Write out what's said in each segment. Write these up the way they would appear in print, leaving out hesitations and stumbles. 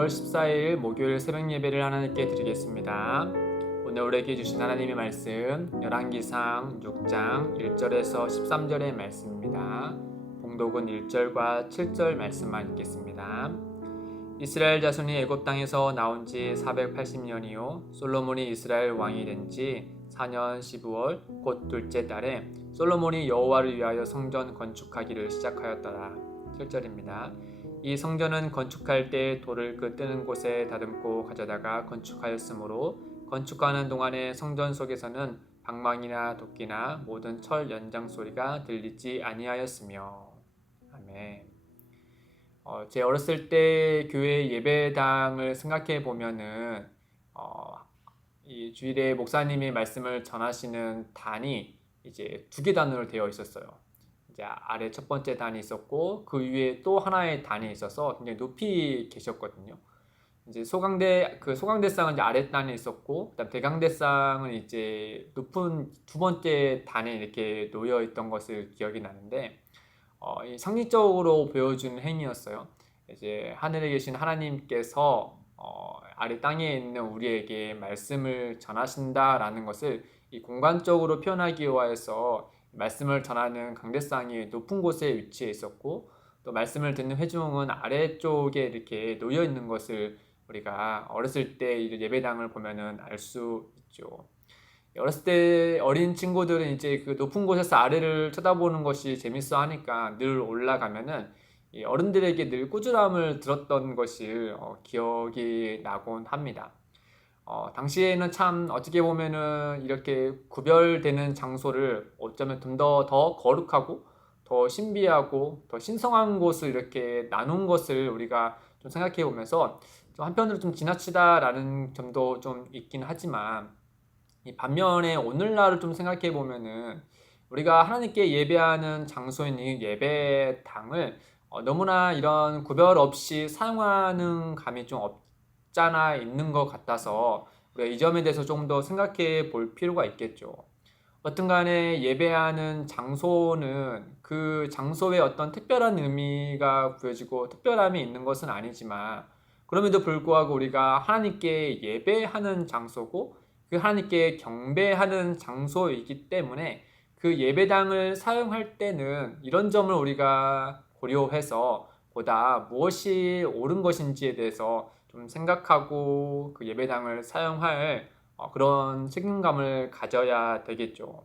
5월 14일 목요일 새벽 예배를 하나님께 드리겠습니다. 오늘 우리에게 주신 하나님의 말씀 열왕기상 6장 1절에서 13절의 말씀입니다. 봉독은 1절과 7절 말씀만 읽겠습니다. 이스라엘 자손이 애굽 땅에서 나온 지 480년이요 솔로몬이 이스라엘 왕이 된 지 4년 12월 곧 둘째 달에 솔로몬이 여호와를 위하여 성전 건축하기를 시작하였더라. 7절입니다. 이 성전은 건축할 때 돌을 그 뜨는 곳에 다듬고 가져다가 건축하였으므로 건축하는 동안에 성전 속에서는 방망이나 도끼나 모든 철 연장 소리가 들리지 아니하였으며. 아멘. 제 어렸을 때 교회 예배당을 생각해 보면은 이 주일에 목사님이 말씀을 전하시는 단이 이제 두 개 단으로 되어 있었어요. 이제 아래 첫 번째 단이 있었고 그 위에 또 하나의 단이 있어서 굉장히 높이 계셨거든요. 이제 소강대상은 이제 아래 단에 있었고, 그다음 대강대상은 이제 높은 두 번째 단에 이렇게 놓여 있던 것을 기억이 나는데, 이 상징적으로 보여주는 행위였어요. 이제 하늘에 계신 하나님께서 아래 땅에 있는 우리에게 말씀을 전하신다라는 것을 이 공간적으로 표현하기 위해서 말씀을 전하는 강대상이 높은 곳에 위치해 있었고, 또 말씀을 듣는 회중은 아래쪽에 이렇게 놓여 있는 것을 우리가 어렸을 때 예배당을 보면은 알 수 있죠. 어렸을 때 어린 친구들은 이제 그 높은 곳에서 아래를 쳐다보는 것이 재밌어 하니까 늘 올라가면은 어른들에게 늘 꾸지람을 들었던 것을 기억이 나곤 합니다. 당시에는 참 어떻게 보면은 이렇게 구별되는 장소를 어쩌면 좀 더 거룩하고 더 신비하고 더 신성한 곳을 이렇게 나눈 것을 우리가 좀 생각해 보면서 좀 한편으로 좀 지나치다라는 점도 좀 있긴 하지만, 이 반면에 오늘날을 좀 생각해 보면은 우리가 하나님께 예배하는 장소인 이 예배당을 너무나 이런 구별 없이 사용하는 감이 좀 없잖아 있는 것 같아서 우리가 이 점에 대해서 좀 더 생각해 볼 필요가 있겠죠. 어떤 간에 예배하는 장소는 그 장소에 어떤 특별한 의미가 부여지고 특별함이 있는 것은 아니지만, 그럼에도 불구하고 우리가 하나님께 예배하는 장소고 그 하나님께 경배하는 장소이기 때문에 그 예배당을 사용할 때는 이런 점을 우리가 고려해서 보다 무엇이 옳은 것인지에 대해서 좀 생각하고 그 예배당을 사용할 그런 책임감을 가져야 되겠죠.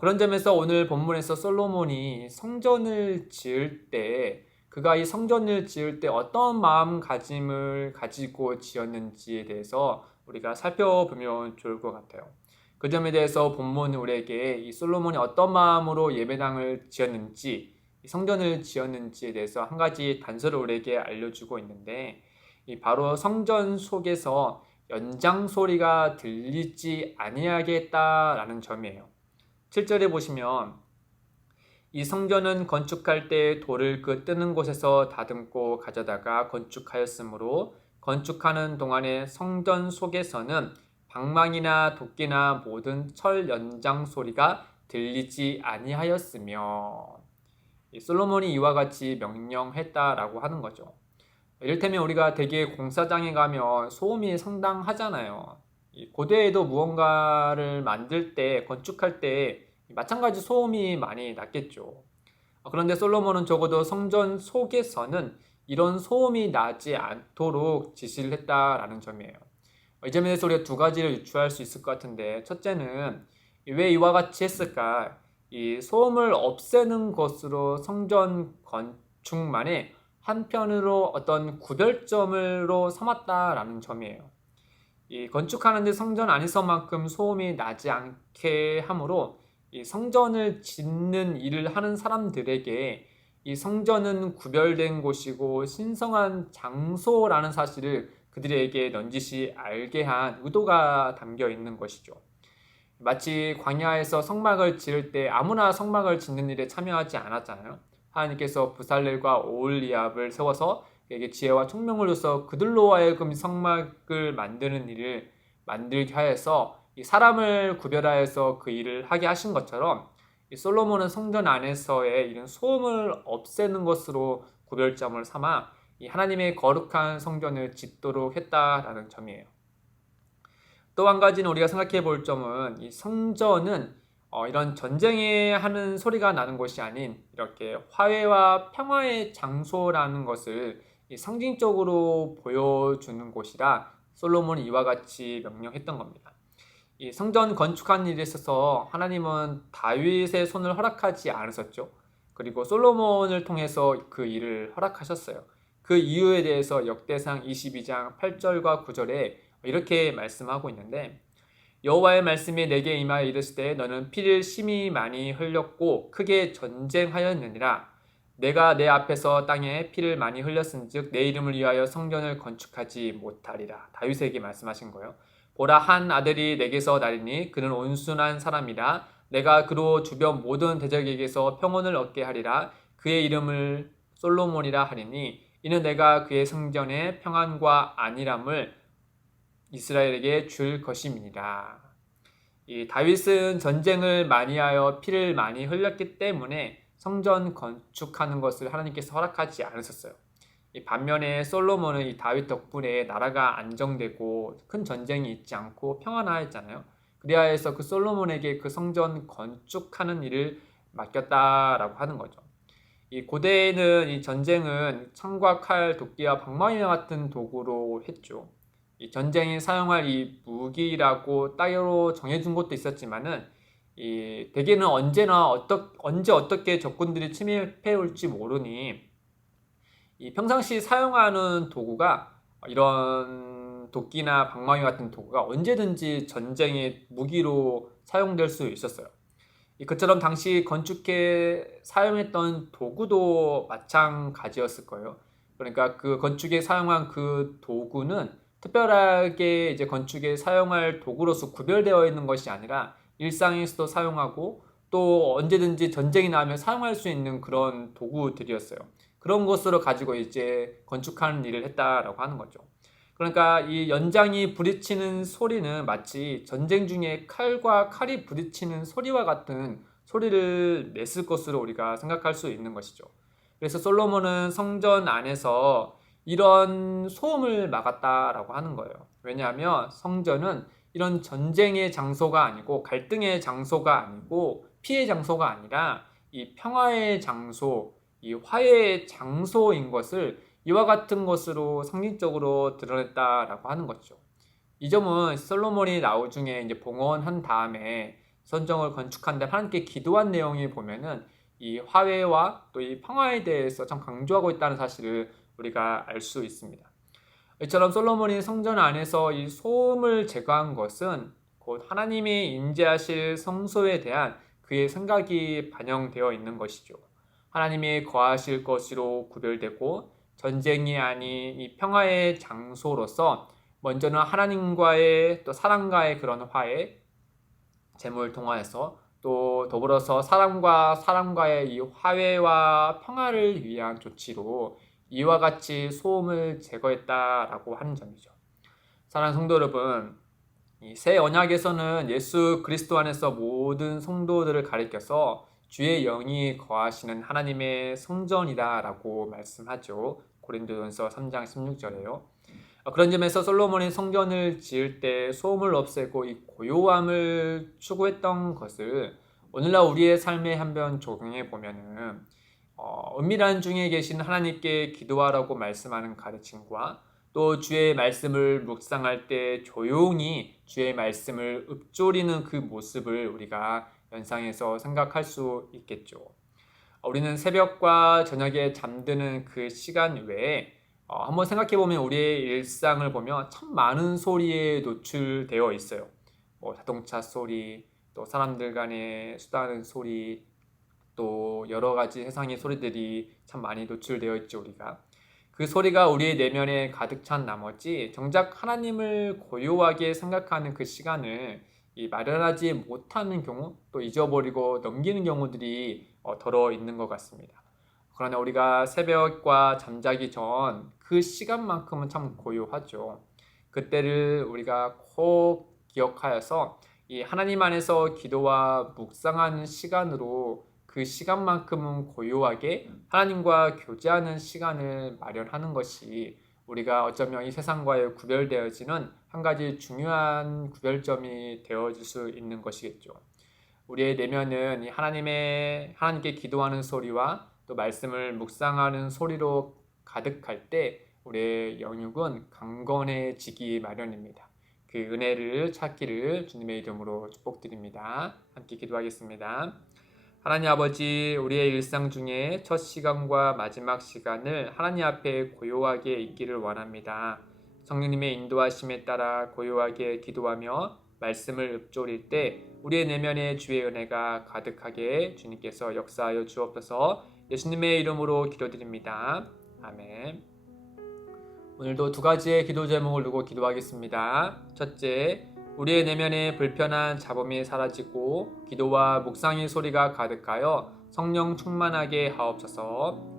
그런 점에서 오늘 본문에서 솔로몬이 성전을 지을 때, 그가 이 성전을 지을 때 어떤 마음가짐을 가지고 지었는지에 대해서 우리가 살펴보면 좋을 것 같아요. 그 점에 대해서 본문은 우리에게 이 솔로몬이 어떤 마음으로 예배당을 지었는지, 이 성전을 지었는지에 대해서 한 가지 단서를 우리에게 알려주고 있는데, 바로 성전 속에서 연장 소리가 들리지 아니하겠다라는 점이에요. 7절에 보시면 이 성전은 건축할 때 돌을 그 뜨는 곳에서 다듬고 가져다가 건축하였으므로 건축하는 동안에 성전 속에서는 방망이나 도끼나 모든 철 연장 소리가 들리지 아니하였으며, 솔로몬이 이와 같이 명령했다라고 하는 거죠. 이를테면 우리가 대개 공사장에 가면 소음이 상당하잖아요. 고대에도 무언가를 만들 때, 건축할 때 마찬가지 소음이 많이 났겠죠. 그런데 솔로몬은 적어도 성전 속에서는 이런 소음이 나지 않도록 지시를 했다라는 점이에요. 이 점에 대해서 우리가 두 가지를 유추할 수 있을 것 같은데, 첫째는 왜 이와 같이 했을까? 이 소음을 없애는 것으로 성전 건축만에 한편으로 어떤 구별점으로 삼았다라는 점이에요. 이 건축하는데 성전 안에서만큼 소음이 나지 않게 함으로 이 성전을 짓는 일을 하는 사람들에게 이 성전은 구별된 곳이고 신성한 장소라는 사실을 그들에게 넌지시 알게 한 의도가 담겨 있는 것이죠. 마치 광야에서 성막을 지을 때 아무나 성막을 짓는 일에 참여하지 않았잖아요. 하나님께서 부살렐과 오홀리압을 세워서 그에게 지혜와 총명을 줘서 그들로 하여금 성막을 만드는 일을 만들게 하여서 이 사람을 구별하여서 그 일을 하게 하신 것처럼, 이 솔로몬은 성전 안에서의 이런 소음을 없애는 것으로 구별점을 삼아 이 하나님의 거룩한 성전을 짓도록 했다라는 점이에요. 또 한 가지는 우리가 생각해 볼 점은 이 성전은 이런 전쟁에 하는 소리가 나는 곳이 아닌 이렇게 화해와 평화의 장소라는 것을 이 상징적으로 보여주는 곳이라 솔로몬이 이와 같이 명령했던 겁니다. 이 성전 건축한 일에 있어서 하나님은 다윗의 손을 허락하지 않으셨죠. 그리고 솔로몬을 통해서 그 일을 허락하셨어요. 그 이유에 대해서 역대상 22장 8절과 9절에 이렇게 말씀하고 있는데, 여호와의 말씀이 내게 임하여 이르시되 너는 피를 심히 많이 흘렸고 크게 전쟁하였느니라. 내가 내 앞에서 땅에 피를 많이 흘렸은즉 내 이름을 위하여 성전을 건축하지 못하리라. 다윗에게 말씀하신 거예요. 보라, 한 아들이 내게서 나리니 그는 온순한 사람이라. 내가 그로 주변 모든 대적에게서 평온을 얻게 하리라. 그의 이름을 솔로몬이라 하리니 이는 내가 그의 성전에 평안과 안일함을 이스라엘에게 줄 것임이니라. 이 다윗은 전쟁을 많이 하여 피를 많이 흘렸기 때문에 성전 건축하는 것을 하나님께서 허락하지 않으셨어요. 이 반면에 솔로몬은 이 다윗 덕분에 나라가 안정되고 큰 전쟁이 있지 않고 평안하였잖아요. 그리하여서 그 솔로몬에게 그 성전 건축하는 일을 맡겼다라고 하는 거죠. 이 고대에는 이 전쟁은 창과 칼, 도끼와 방망이와 같은 도구로 했죠. 이 전쟁이 사용할 이 무기라고 따로 정해준 것도 있었지만은 이 대개는 언제 어떻게 적군들이 침입해 올지 모르니 이 평상시 사용하는 도구가 이런 도끼나 방망이 같은 도구가 언제든지 전쟁의 무기로 사용될 수 있었어요. 그처럼 당시 건축에 사용했던 도구도 마찬가지였을 거예요. 그러니까 그 건축에 사용한 그 도구는 특별하게 이제 건축에 사용할 도구로서 구별되어 있는 것이 아니라 일상에서도 사용하고 또 언제든지 전쟁이 나면 사용할 수 있는 그런 도구들이었어요. 그런 것으로 가지고 이제 건축하는 일을 했다라고 하는 거죠. 그러니까 이 연장이 부딪히는 소리는 마치 전쟁 중에 칼과 칼이 부딪히는 소리와 같은 소리를 냈을 것으로 우리가 생각할 수 있는 것이죠. 그래서 솔로몬은 성전 안에서 이런 소음을 막았다라고 하는 거예요. 왜냐하면 성전은 이런 전쟁의 장소가 아니고 갈등의 장소가 아니고 피해 장소가 아니라 이 평화의 장소, 이 화해의 장소인 것을 이와 같은 것으로 상징적으로 드러냈다라고 하는 거죠. 이 점은 솔로몬이 나중에 이제 봉헌한 다음에 성전을 건축한 데 하나님께 기도한 내용이 보면은 이 화해와 또 이 평화에 대해서 참 강조하고 있다는 사실을 우리가 알 수 있습니다. 이처럼 솔로몬이 성전 안에서 이 소음을 제거한 것은 곧 하나님이 임재하실 성소에 대한 그의 생각이 반영되어 있는 것이죠. 하나님이 거하실 것으로 구별되고 전쟁이 아닌 이 평화의 장소로서 먼저는 하나님과의 또 사람과의 그런 화해, 재물을 통하여서 또 더불어서 사람과 사람과의 이 화해와 평화를 위한 조치로 이와 같이 소음을 제거했다라고 하는 점이죠. 사랑하는 성도 여러분, 이 새 언약에서는 예수 그리스도 안에서 모든 성도들을 가리켜서 주의 영이 거하시는 하나님의 성전이다라고 말씀하죠. 고린도전서 3장 16절에요. 그런 점에서 솔로몬이 성전을 지을 때 소음을 없애고 이 고요함을 추구했던 것을 오늘날 우리의 삶에 한번 적용해 보면은 은밀한 중에 계신 하나님께 기도하라고 말씀하는 가르침과 또 주의 말씀을 묵상할 때 조용히 주의 말씀을 읊조리는 그 모습을 우리가 연상해서 생각할 수 있겠죠. 우리는 새벽과 저녁에 잠드는 그 시간 외에 한번 생각해 보면 우리의 일상을 보면 참 많은 소리에 노출되어 있어요. 뭐 자동차 소리, 또 사람들 간의 수다하는 소리, 또 여러 가지 세상의 소리들이 참 많이 노출되어 있죠, 우리가. 그 소리가 우리의 내면에 가득 찬 나머지 정작 하나님을 고요하게 생각하는 그 시간을 마련하지 못하는 경우, 또 잊어버리고 넘기는 경우들이 더러 있는 것 같습니다. 그러나 우리가 새벽과 잠자기 전 그 시간만큼은 참 고요하죠. 그때를 우리가 꼭 기억하여서 이 하나님 안에서 기도와 묵상하는 시간으로 그 시간만큼은 고요하게 하나님과 교제하는 시간을 마련하는 것이 우리가 어쩌면 이 세상과의 구별되어지는 한 가지 중요한 구별점이 되어줄 수 있는 것이겠죠. 우리의 내면은 이 하나님께 기도하는 소리와 또 말씀을 묵상하는 소리로 가득할 때 우리의 영육은 강건해지기 마련입니다. 그 은혜를 찾기를 주님의 이름으로 축복드립니다. 함께 기도하겠습니다. 하나님 아버지, 우리의 일상 중에 첫 시간과 마지막 시간을 하나님 앞에 고요하게 있기를 원합니다. 성령님의 인도하심에 따라 고요하게 기도하며 말씀을 읊조릴 때 우리의 내면에 주의 은혜가 가득하게 주님께서 역사하여 주옵소서. 예수님의 이름으로 기도드립니다. 아멘. 오늘도 두 가지의 기도 제목을 두고 기도하겠습니다. 첫째, 우리의 내면에 불편한 잡음이 사라지고 기도와 묵상의 소리가 가득하여 성령 충만하게 하옵소서.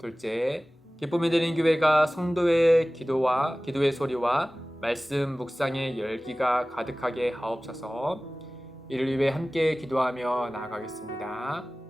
둘째, 기쁨이 되는 교회가 성도의 기도의 소리와 말씀 묵상의 열기가 가득하게 하옵소서. 이를 위해 함께 기도하며 나아가겠습니다.